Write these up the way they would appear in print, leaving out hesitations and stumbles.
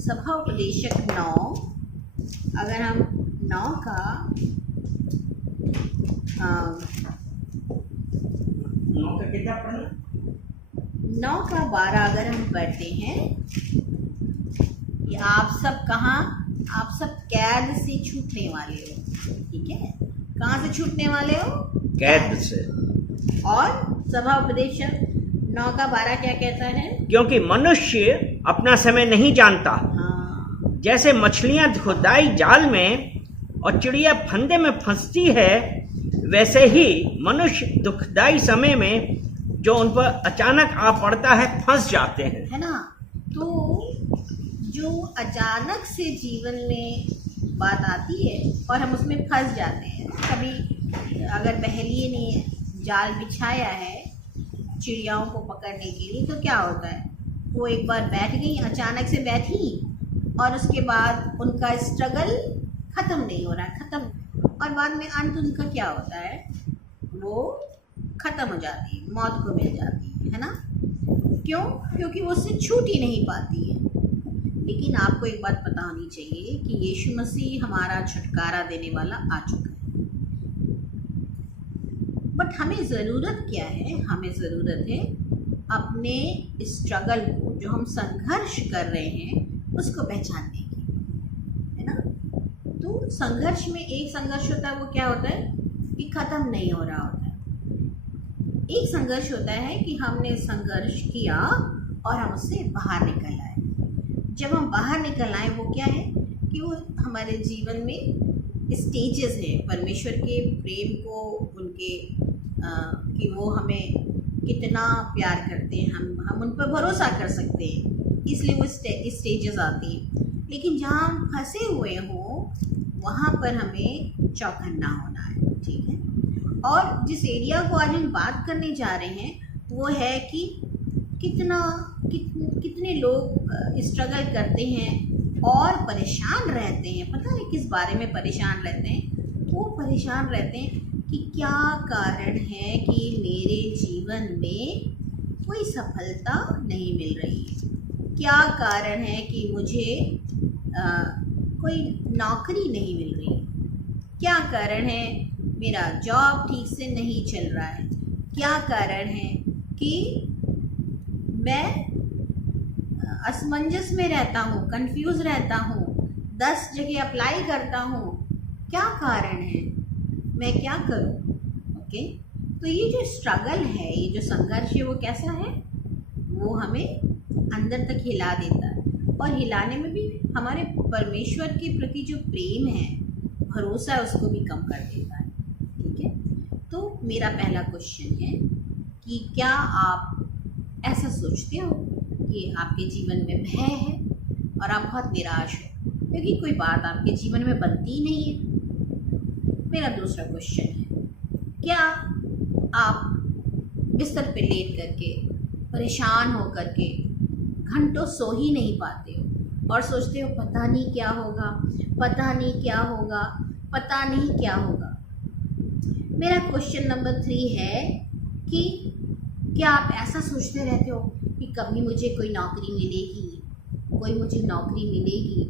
सभा उपदेशक 9, अगर हम 9 का 9 का कितना पढ़ना? 9 का 12 अगर हम पढ़ते हैं, ये आप सब कहाँ, आप सब कैद से छूटने वाले हो, ठीक है। कहाँ से छूटने वाले हो? कैद से। और सभा उपदेशक 9 का 12 क्या कहता है? क्योंकि मनुष्य अपना समय नहीं जानता। हाँ, जैसे मछलियां खुदाई जाल में और चिड़िया फंदे में फंसती है, वैसे ही मनुष्य दुखदाई समय में जो उन पर अचानक आ पड़ता है फंस जाते हैं, है ना। तो जो अचानक से जीवन में बात आती है और हम उसमें फंस जाते हैं, कभी अगर पहेलिए ने जाल बिछाया है चिड़ियाओं को पकड़ने के लिए, तो क्या होता है, वो एक बार बैठ गई, अचानक से बैठी और उसके बाद उनका स्ट्रगल ख़त्म नहीं हो रहा है, ख़त्म, और बाद में अंत उनका क्या होता है, वो ख़त्म हो जाती है, मौत को मिल जाती है ना। क्यों? क्योंकि वो उससे छूट ही नहीं पाती है। लेकिन आपको एक बात पता होनी चाहिए कि यीशु मसीह हमारा छुटकारा देने वाला आ चुका है। बट हमें ज़रूरत क्या है? हमें ज़रूरत है अपने स्ट्रगल को, जो हम संघर्ष कर रहे हैं, उसको पहचानने की, है ना। तो संघर्ष में एक संघर्ष होता है, वो क्या होता है कि ख़त्म नहीं हो रहा होता है। एक संघर्ष होता है कि हमने संघर्ष किया और हम उससे बाहर निकल आए। जब हम बाहर निकल आए, वो क्या है कि वो हमारे जीवन में स्टेजेस हैं परमेश्वर के प्रेम को, उनके कि वो हमें कितना प्यार करते हैं, हम उन पर भरोसा कर सकते हैं, इसलिए वो स्टेजेस आती हैं। लेकिन जहाँ हम फंसे हुए हों, वहाँ पर हमें चौकन्ना होना है, ठीक है। और जिस एरिया को आज हम बात करने जा रहे हैं, वो है कि कितने लोग स्ट्रगल करते हैं और परेशान रहते हैं। पता है किस बारे में परेशान रहते हैं? वो परेशान रहते हैं कि क्या कारण है कि मेरे जीवन में कोई सफलता नहीं मिल रही है, क्या कारण है कि मुझे कोई नौकरी नहीं मिल रही है, क्या कारण है मेरा जॉब ठीक से नहीं चल रहा है, क्या कारण है कि मैं असमंजस में रहता हूँ, कंफ्यूज रहता हूँ, 10 जगह अप्लाई करता हूँ, क्या कारण है, मैं क्या करूँ? ओके, तो ये जो स्ट्रगल है, ये जो संघर्ष है, वो कैसा है? वो हमें अंदर तक हिला देता है, और हिलाने में भी हमारे परमेश्वर के प्रति जो प्रेम है, भरोसा है, उसको भी कम कर देता है, ठीक है। तो मेरा पहला क्वेश्चन है कि क्या आप ऐसा सोचते हो कि आपके जीवन में भय है और आप बहुत निराश हो क्योंकि कोई बात आपके जीवन में बनती ही नहीं है? मेरा दूसरा क्वेश्चन है, क्या आप बिस्तर पे लेट करके परेशान हो करके घंटों सो ही नहीं पाते हो और सोचते हो पता नहीं क्या होगा, पता नहीं क्या होगा, पता नहीं क्या होगा? मेरा क्वेश्चन नंबर 3 है कि क्या आप ऐसा सोचते रहते हो कि कभी मुझे कोई नौकरी मिलेगी, कोई मुझे नौकरी मिलेगी,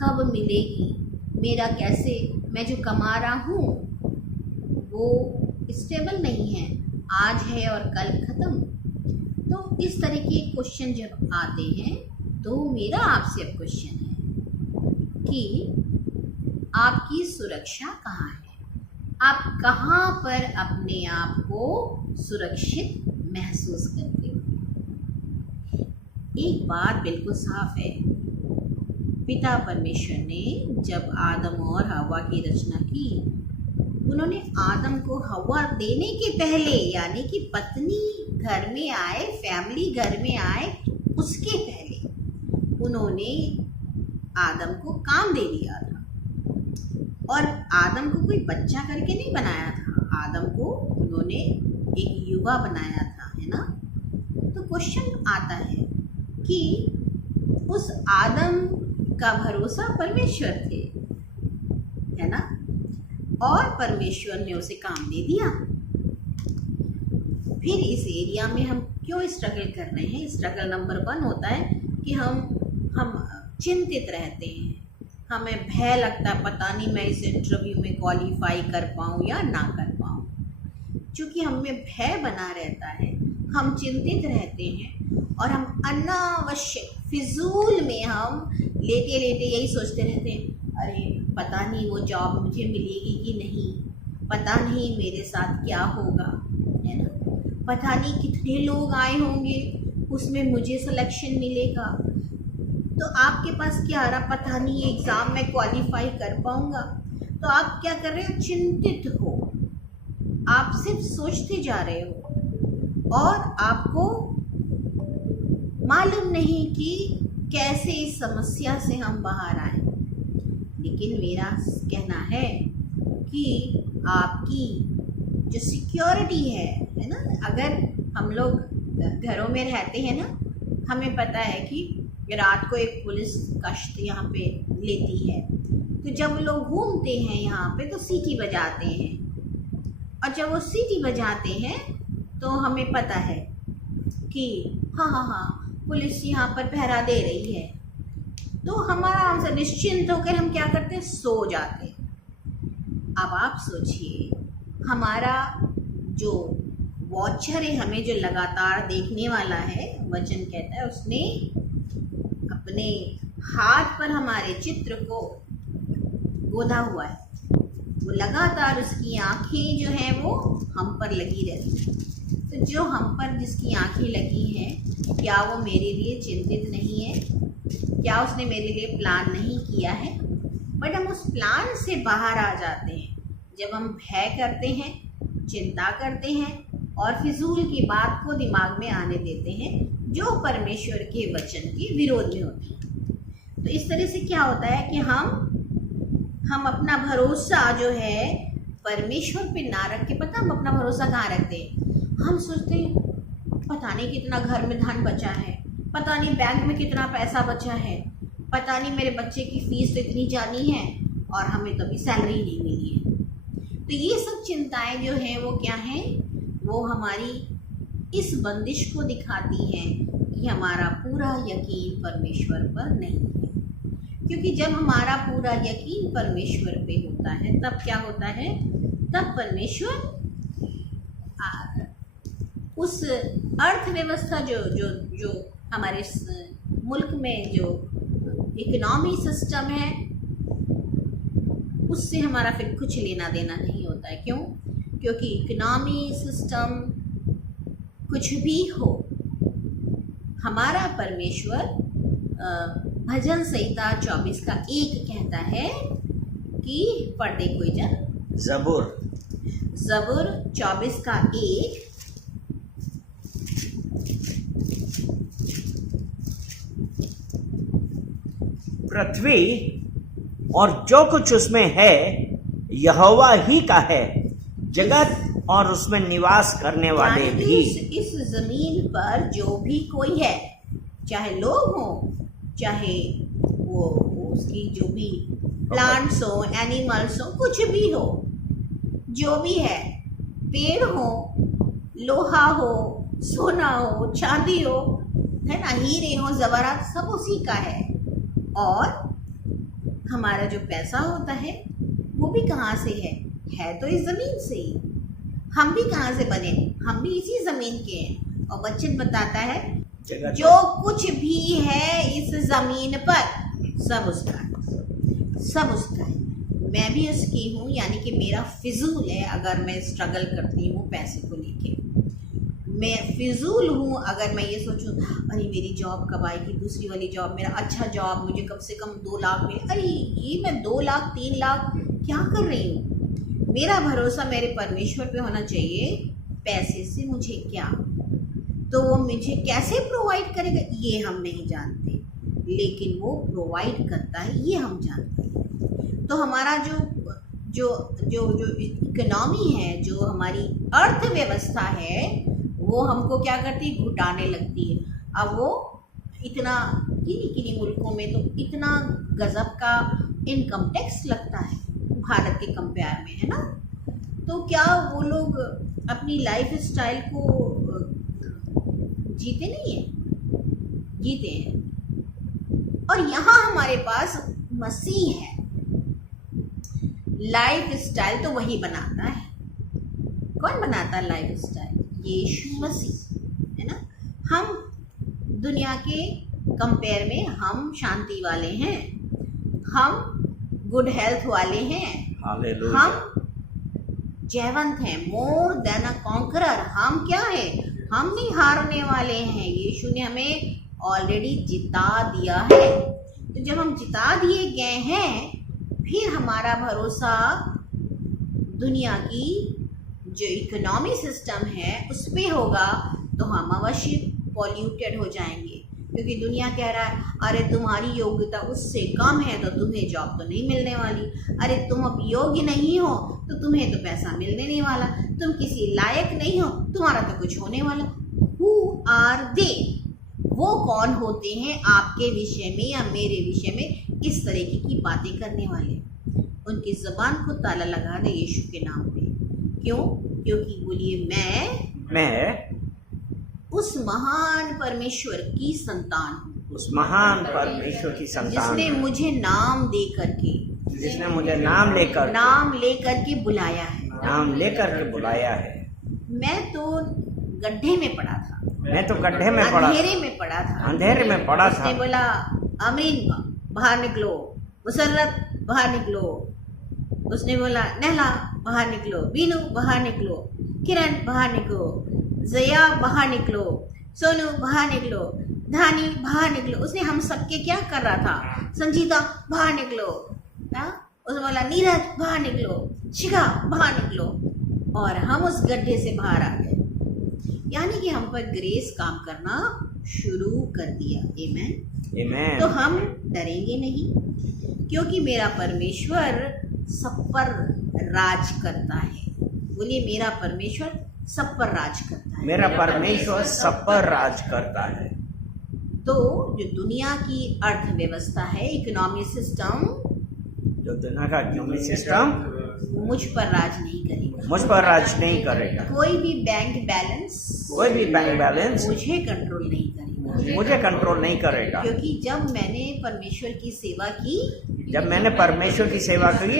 कब मिलेगी, मेरा कैसे, मैं जो कमा रहा हूँ वो स्टेबल नहीं है, आज है और कल ख़त्म। तो इस तरह के क्वेश्चन जब आते हैं, तो मेरा आपसे अब क्वेश्चन है कि आपकी सुरक्षा कहाँ है? आप कहाँ पर अपने आप को सुरक्षित महसूस करते हो? एक बात बिल्कुल साफ है, पिता परमेश्वर ने जब आदम और हवा की रचना की, उन्होंने आदम को हवा देने के पहले, यानी कि पत्नी घर में आए, फैमिली घर में आए, उसके पहले उन्होंने आदम को काम दे दिया था। और आदम को कोई बच्चा करके नहीं बनाया था, आदम को उन्होंने एक युवा बनाया था, है ना। तो क्वेश्चन आता है कि उस आदम का भरोसा परमेश्वर थे, है ना, और परमेश्वर ने उसे काम दे दिया। फिर इस एरिया में हम क्यों स्ट्रगल कर रहे हैं? स्ट्रगल नंबर 1 होता है कि हम चिंतित रहते हैं, हमें भय लगता है पता नहीं मैं इस इंटरव्यू में क्वालिफाई कर पाऊँ या ना कर पाऊँ। क्योंकि हमें भय बना रहता है, हम चिंतित रहते हैं और हम अनावश्यक फिजूल में हम लेटे लेटे यही सोचते रहते हैं, अरे पता नहीं वो जॉब मुझे मिलेगी कि नहीं, पता नहीं मेरे साथ क्या होगा, है ना, पता नहीं कितने लोग आए होंगे उसमें मुझे सिलेक्शन मिलेगा। तो आपके पास क्या आ रहा, पता नहीं एग्ज़ाम में क्वालिफाई कर पाऊँगा। तो आप क्या कर रहे हो, चिंतित हो, आप सिर्फ सोचते जा रहे हो और आपको मालूम नहीं कि कैसे इस समस्या से हम बाहर आए। लेकिन मेरा कहना है कि आपकी जो सिक्योरिटी है ना, अगर हम लोग घरों में रहते हैं ना, हमें पता है कि रात को एक पुलिस गश्त यहाँ पे लेती है, तो जब लोग घूमते हैं यहाँ पे तो सीटी बजाते हैं, और जब वो सीटी बजाते हैं तो हमें पता है कि हाँ पुलिस यहाँ पर पहरा दे रही है। तो हमारा हमसे निश्चिंत होकर हम क्या करते हैं, सो जाते हैं। अब आप सोचिए, हमारा जो वॉचर है, हमें जो लगातार देखने वाला है, वचन कहता है उसने अपने हाथ पर हमारे चित्र को गोदा हुआ है, वो लगातार उसकी आंखें जो हैं वो हम पर लगी रहती हैं। तो जो हम पर जिसकी आंखें लगी हैं, क्या वो मेरे लिए चिंतित नहीं है? क्या उसने मेरे लिए प्लान नहीं किया है? बट हम उस प्लान से बाहर आ जाते हैं जब हम भय करते हैं, चिंता करते हैं और फिजूल की बात को दिमाग में आने देते हैं जो परमेश्वर के वचन के विरोध में होती है। तो इस तरह से क्या होता है कि हम अपना भरोसा जो है परमेश्वर पे ना रख के, पता हम अपना भरोसा कहाँ रखते हैं, हम सोचते हैं पता नहीं कितना घर में धन बचा है, पता नहीं बैंक में कितना पैसा बचा है, पता नहीं मेरे बच्चे की फीस तो इतनी जानी है और हमें तो अभी सैलरी नहीं मिली है। तो ये सब चिंताएं जो हैं वो क्या हैं, वो हमारी इस बंदिश को दिखाती हैं कि हमारा पूरा यकीन परमेश्वर पर नहीं है। क्योंकि जब हमारा पूरा यकीन परमेश्वर पे होता है तब क्या होता है, तब परमेश्वर उस अर्थव्यवस्था जो हमारे मुल्क में जो इकोनॉमी सिस्टम है उससे हमारा फिर कुछ लेना देना नहीं होता है। क्यों? क्योंकि इकोनॉमी सिस्टम कुछ भी हो, हमारा परमेश्वर भजन संहिता 24:1 कहता है कि पढ़ दे कोई जन, ज़बूर 24:1, पृथ्वी और जो कुछ उसमें है यहोवा ही का है, जगत और उसमें निवास करने वाले भी। इस जमीन पर जो भी कोई है, चाहे लोग हो, चाहे वो उसकी जो भी प्लांट्स हो, एनिमल्स हो, कुछ भी हो, जो भी है, पेड़ हो, लोहा हो, सोना हो, चांदी हो, है ना, हीरे हो, जवाहरात, सब उसी का है। और हमारा जो पैसा होता है वो भी कहाँ से है तो इस ज़मीन से ही। हम भी कहाँ से बने, हम भी इसी ज़मीन के हैं। और वचन बताता है जो कुछ भी है इस ज़मीन पर सब उसका है, सब उसका है। मैं भी उसकी हूँ, यानी कि मेरा फिजूल है अगर मैं स्ट्रगल करती हूँ पैसे को लेके। मैं फिजूल हूँ अगर मैं ये सोचूं अरे मेरी जॉब कब आएगी, दूसरी वाली जॉब, मेरा अच्छा जॉब, मुझे कम से कम 2 लाख मिले, अरे ये मैं 2 लाख 3 लाख क्या कर रही हूँ। मेरा भरोसा मेरे परमेश्वर पे होना चाहिए। पैसे से मुझे क्या, तो वो मुझे कैसे प्रोवाइड करेगा ये हम नहीं जानते, लेकिन वो प्रोवाइड करता है ये हम जानते हैं। तो हमारा जो इकोनॉमी है, जो हमारी अर्थव्यवस्था है, वो हमको क्या करती है, घुटाने लगती है। अब वो इतना किन्हीं मुल्कों में तो इतना गजब का इनकम टैक्स लगता है भारत के कंपेयर में, है ना। तो क्या वो लोग अपनी लाइफ स्टाइल को जीते नहीं है? जीते हैं। और यहाँ हमारे पास मसीह है। लाइफ स्टाइल तो वही बनाता है। कौन बनाता है लाइफ स्टाइल? यीशु मसीह, है ना। हम दुनिया के कंपेयर में हम शांति वाले हैं, हम गुड हेल्थ वाले हैं, हालेलुया। हम जयवंत हैं, मोर देन अ कॉन्करर। हम क्या है? हम नहीं हारने वाले हैं। यीशु ने हमें ऑलरेडी जिता दिया है। तो जब हम जिता दिए गए हैं, फिर हमारा भरोसा दुनिया की जो इकोनॉमी सिस्टम है उस पे होगा, तो हम अवश्य पॉल्यूटेड हो जाएंगे। क्योंकि दुनिया कह रहा है, अरे तुम्हारी योग्यता उससे कम है तो तुम्हें जॉब तो नहीं मिलने वाली, अरे तुम अब योग्य नहीं हो तो तुम्हें तो पैसा मिलने नहीं वाला, तुम किसी लायक नहीं हो, तुम्हारा तो कुछ होने वाला। Who are they? वो कौन होते हैं आपके विषय में या मेरे विषय में इस तरीके की बातें करने वाले? उनकी जबान को ताला लगा दे यीशु के नाम पे। क्यों? क्योंकि बोलिए, मैं उस महान परमेश्वर की संतान हूँ, उस महान परमेश्वर की संतान जिसने मुझे नाम दे करके, जिसने मुझे नाम लेकर के बुलाया है। नाम लेकर के बुलाया है। मैं तो गड्ढे में पड़ा था, मैं तो गड्ढे में पड़ा, अंधेरे में पड़ा था। उसने बोला, अमीन बाहर निकलो, मुसर्रत बाहर निकलो। उसने बोला, नहला बाहर निकलो, बीनू बाहर निकलो, किरण बाहर निकलो, जया बाहर निकलो, सोनू बाहर निकलो, धानी बाहर निकलो। उसने हम सबके क्या कर रहा था? संजीता बाहर निकलो, उसने बोला नीरज बाहर निकलो, शिखा बाहर निकलो, और हम उस गड्ढे से बाहर आ गए। यानी कि हम पर ग्रेस काम करना शुरू कर दिया। आमेन। तो हम डरेंगे नहीं, क्योंकि मेरा परमेश्वर सब पर राज करता है। बोलिए, मेरा परमेश्वर सब पर राज करता है। मेरा परमेश्वर सब पर राज करता है। तो जो दुनिया की अर्थव्यवस्था है, इकोनॉमी सिस्टम, जो दुनिया का इकोनॉमी सिस्टम मुझ पर राज नहीं करेगा, मुझ पर राज नहीं करेगा। कोई भी बैंक बैलेंस मुझे कंट्रोल नहीं करेगा। क्योंकि जब मैंने परमेश्वर की सेवा की,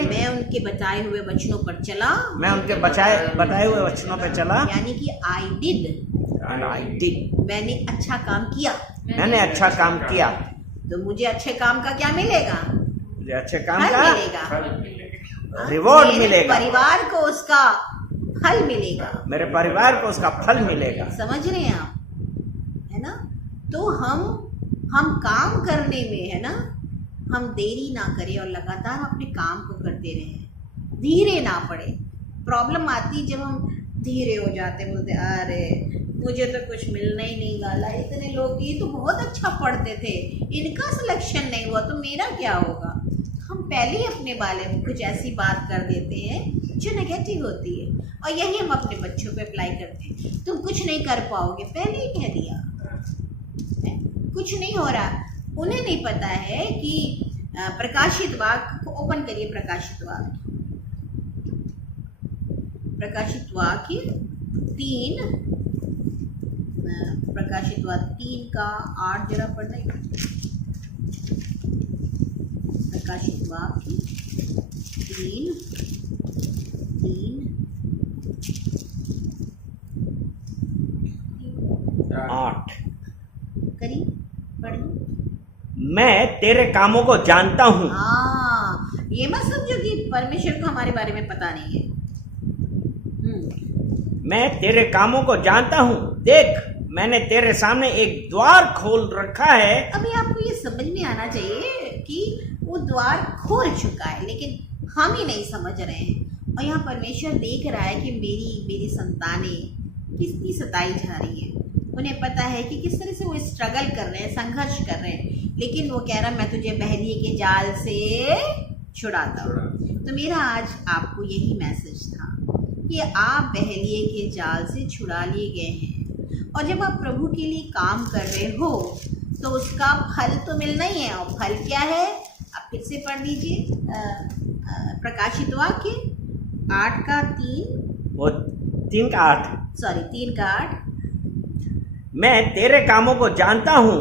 मैं उनके बताए हुए वचनों पर चला, बताए हुए वचनों पर चला, यानी कि आई डिड, मैंने अच्छा काम किया, तो मुझे अच्छे काम का क्या मिलेगा? मुझे अच्छे काम का रिवॉर्ड मिलेगा, परिवार को उसका फल मिलेगा, मेरे परिवार को उसका फल मिलेगा। समझ रहे हैं आप, है ना। तो हम काम करने में, है ना, हम देरी ना करें और लगातार अपने काम को करते रहें, धीरे ना पड़े। प्रॉब्लम आती जब हम धीरे हो जाते, बोलते अरे मुझे तो कुछ मिलना ही नहीं वाला, इतने लोग ये तो बहुत अच्छा पढ़ते थे, इनका सिलेक्शन नहीं हुआ तो मेरा क्या होगा। हम पहले ही अपने बारे में कुछ ऐसी बात कर देते हैं जो नेगेटिव होती है, और यही हम अपने बच्चों पे अप्लाई करते हैं। तुम कुछ नहीं कर पाओगे, पहले ही कह दिया, कुछ नहीं हो रहा। उन्हें नहीं पता है कि प्रकाशित वाक्य को ओपन करिए, प्रकाशित वाक्य 3, प्रकाशित वाक्य 3 का 8 जरा पढ़ना है। प्रकाशित वाक्य 3 8 करिए, पढ़िए। मैं तेरे कामों को जानता हूँ। हाँ, ये मत समझो कि परमेश्वर को हमारे बारे में पता नहीं है। मैं तेरे कामों को जानता हूँ, देख मैंने तेरे सामने एक द्वार खोल रखा है। अभी आपको ये समझ में आना चाहिए कि वो द्वार खोल चुका है, लेकिन हम ही नहीं समझ रहे हैं। और यहाँ परमेश्वर देख रहा है कि मेरी संतानें कितनी सताई जा रही है। उन्हें पता है कि किस तरह से वो स्ट्रगल कर रहे हैं, संघर्ष कर रहे हैं, लेकिन वो कह रहा मैं तुझे बहलिए के जाल से छुड़ाता हूँ। तो मेरा आज आपको यही मैसेज था कि आप बहलिए के जाल से छुड़ा लिए गए हैं, और जब आप प्रभु के लिए काम कर रहे हो तो उसका फल तो मिलना ही है। और फल क्या है? आप फिर से पढ़ लीजिए, प्रकाशित वाक्य 8 का 3, वो 3 का 8, सॉरी 3 का 8। मैं तेरे कामों को जानता हूँ,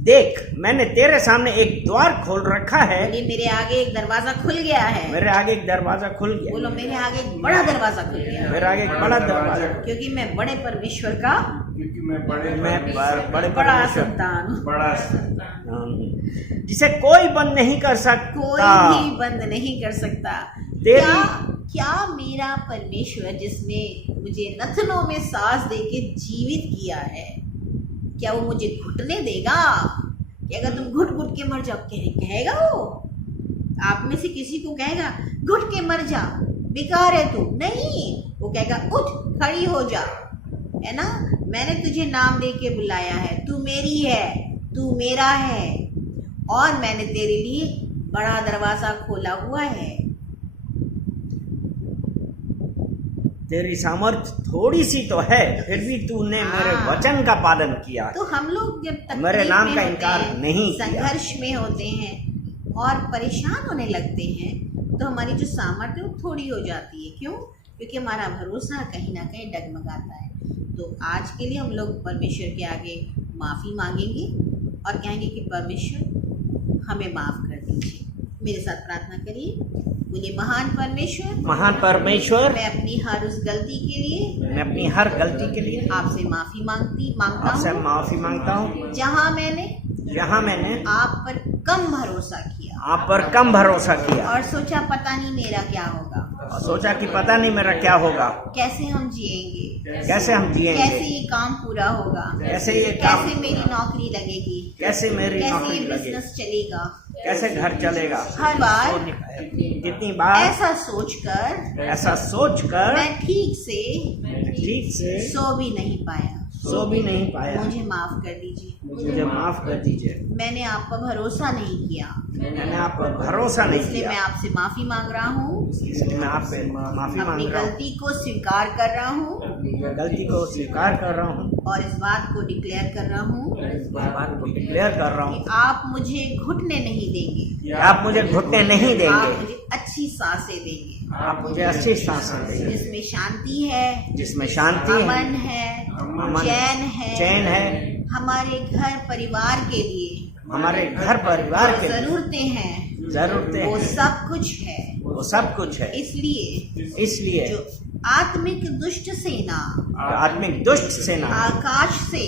देख मैंने तेरे सामने एक द्वार खोल रखा है। बोलिए मेरे आगे एक दरवाजा खुल गया है। मेरे आगे एक दरवाजा खुल गया। बोलो मेरे आगे एक बड़ा दरवाजा खुल गया है। मेरे आगे एक बड़ा दरवाजा, क्योंकि मैं बड़े परमेश्वर का मैं बड़े बड़ा परमेश्वर, संतान हूँ। बड़ा जिसे कोई बंद नहीं कर सकता। कोई भी बंद नहीं कर सकता। तेरी- क्या मेरा परमेश्वर जिसने मुझे नथनों में सांस देके जीवित किया है, क्या वो मुझे घुटने देगा? कि अगर तुम घुट घुट के मर जाओ, कहेगा वो? आप में से किसी को कहेगा घुट के मर जा, बेकार है तू? नहीं, वो कहेगा उठ खड़ी हो जा, है ना? मैंने तुझे नाम दे के बुलाया है, तू मेरी है, तू मेरा है, और मैंने तेरे लिए बड़ा दरवाजा खोला हुआ है। तेरी सामर्थ थोड़ी सी तो है, फिर भी तूने मेरे वचन का पालन किया। तो हम लोग जब तकलीफ मेरे नाम में का होते इनकार हैं, नहीं किया। संघर्ष में होते हैं और परेशान होने लगते हैं, तो हमारी जो सामर्थ्य वो थोड़ी हो जाती है। क्यों? क्योंकि हमारा भरोसा कहीं ना कहीं डगमगाता है। तो आज के लिए हम लोग परमेश्वर के आगे माफ़ी मांगेंगे और कहेंगे कि परमेश्वर हमें माफ़ कर दीजिए। मेरे साथ प्रार्थना करिए। बोलिए महान परमेश्वर, महान परमेश्वर, मैं अपनी हर उस गलती के लिए मैं अपनी हर गलती के लिए आपसे माफ़ी मांगता आपसे हूँ, माफी मांगता हूँ जहाँ मैंने मैंने आप पर कम भरोसा किया आप पर कम भरोसा किया और सोचा पता नहीं मेरा क्या होगा, और सोचा कि पता नहीं मेरा क्या होगा, कैसे हम जिएंगे, कैसे हम कैसे जिएंगे, ये काम पूरा होगा, कैसे ये काम, कैसे मेरी नौकरी लगेगी, कैसे मेरी कैसे नौकरी ये लगेगी, बिजनेस चलेगा। कैसे घर चलेगा। हर बार कितनी बार ऐसा सोचकर मैं मैं ठीक से सो भी नहीं पाया। मुझे माफ कर दीजिए। मुझे माफ कर दीजिए। मैंने आप पर भरोसा नहीं किया, मैंने आप पर भरोसा नहीं इसलिए मैं किया, आपसे माफी मांग रहा हूँ, इसलिए मैं आप पे माफी अपनी मांग रहा हूँ, गलती को स्वीकार कर रहा हूँ गलती को स्वीकार कर रहा हूँ, और इस बात को डिक्लेयर कर रहा हूँ इस बात को डिक्लेयर कर रहा कि हूँ आप मुझे घुटने नहीं देंगे, कि आप मुझे घुटने नहीं आप देंगे, मुझे अच्छी सांसें देंगे, आप मुझे अच्छी सांसें देंगे, जिसमें शांति है, जिसमें शांति है, अमन है, अमन, चैन है, हमारे घर परिवार के लिए, जो जरूरतें हैं जरूरतें वो हैं, सब कुछ है। वो सब कुछ है। इसलिए जो आत्मिक दुष्ट सेना आत्मिक दुष्ट सेना आकाश से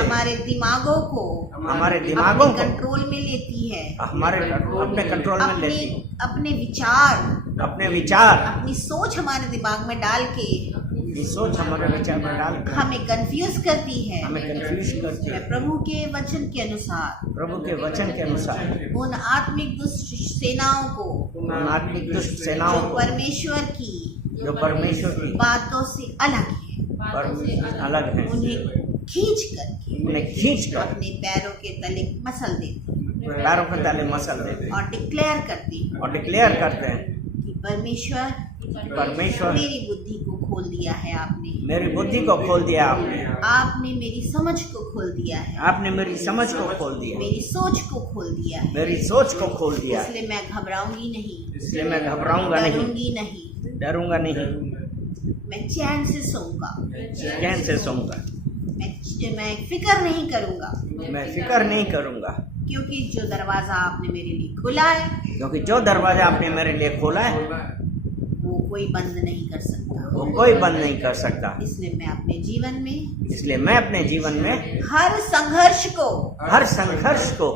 हमारे दिमागों को हमारे दिमागों अपने को कंट्रोल में लेती है, अपने कंट्रोल में लेती है, अपने विचार, अपने विचार, अपनी सोच हमारे दिमाग में डाल के अपनी सोच हमारे विचार में डाल कर हमें कंफ्यूज करती है। हमें कंफ्यूज करती है। मैं प्रभु के वचन के अनुसार प्रभु के वचन के अनुसार उन आत्मिक दुष्ट सेनाओं को, उन आत्मिक दुष्ट सेनाओं जो को, परमेश्वर की जो परमेश्वर की बातों से अलग है, अलग है, उन्हें खींच करके उन्हें खींच कर अपने पैरों के तले मसल देती हूँ पैरों के तले मसल देते हैं और डिक्लेयर करती हूँ और डिक्लेयर करते हैं कि परमेश्वर कि परमेश्वर मेरी बुद्धि को खोल दिया है आपने, मेरी बुद्धि को खोल दिया, आपने मेरी समझ को खोल दिया है, आपने मेरी समझ को खोल दिया, मेरी सोच को खोल दिया है। मेरी सोच को खोल दिया, इसलिए मैं घबराऊंगी नहीं, इसलिए मैं घबराऊंगा नहीं, डरूंगी नहीं, डरूंगा नहीं, मैं चैन से सोऊंगा, चैन से सोऊंगा, मैं फिक्र नहीं करूंगा, मैं फिक्र नहीं करूंगा, क्योंकि जो दरवाजा आपने मेरे लिए खोला है क्योंकि जो दरवाजा आपने मेरे लिए खोला है वो कोई बंद नहीं कर सकता। वो कोई बंद नहीं कर सकता। इसलिए मैं अपने जीवन में इसलिए मैं अपने जीवन में हर संघर्ष को हर संघर्ष को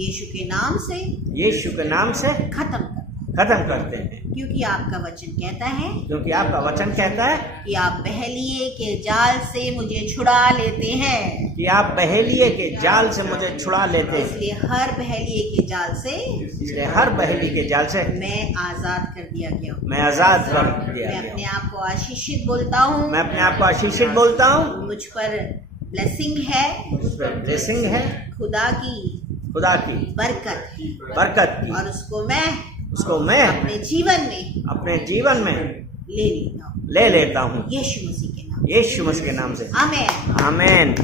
यीशु के नाम से यीशु के नाम से खत्म करता हूं, खत्म करते हैं, क्योंकि आपका वचन कहता है क्योंकि आपका वचन कहता है कि आप बहेलिए के जाल से मुझे छुड़ा लेते हैं। कि आप बहेलिए के जाल से मुझे छुड़ा लेते हैं, इसलिए हर बहेलिए के जाल से इसलिए हर बहेली के जाल से मैं आजाद कर दिया गया हूँ। मैं आजाद कर दिया मैं गया अपने हूँ। आप को आशीषित बोलता हूँ, मैं अपने आप को आशीषित बोलता हूँ, मुझ पर ब्लेसिंग है, उस पर ब्लेसिंग है, खुदा की खुदा की बरकत है, बरकत की, और उसको मैं अपने जीवन में ले लेता हूँ ले लेता हूँ यीशु मसीह के नाम। यीशु मसीह के नाम से। आमीन। आमीन।